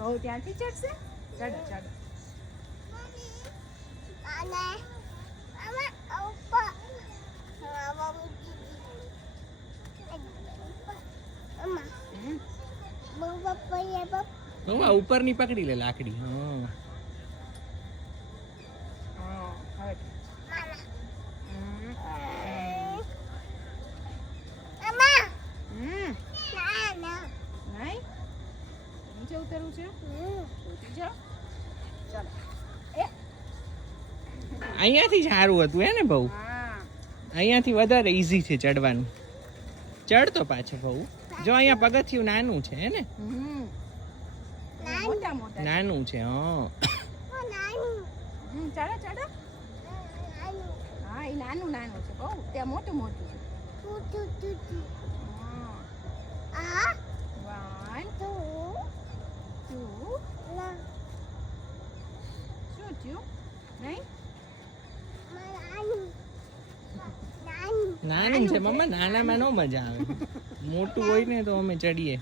બહુ ત્યાંથી ચડશે. ચાલો ચાલો. ઉપરની પકડી લે લાકડી. હા નીચે ઉતરવું છે. ઉતરી જાઓ. ચાલો. અહીંયાથી જ સારું હતું હે ને બહુ. હા અહીંયાથી વધારે ઈઝી છે ચડવાનું. ચડ તો પાછો બહુ. જો અહીંયા પગથિયું નાનું છે હે ને. મોટા મોટા નાનું છે. હા ચાલો ચાલો. હા એ નાનું નાનું છે બહુ. ત્યાં મોટું મોટું છે. 1 2 શું થયું? નહીં નાનું છે મમ્મા. નાનામાં નો મજા આવે. મોટું હોય ને તો અમે ચડીએ.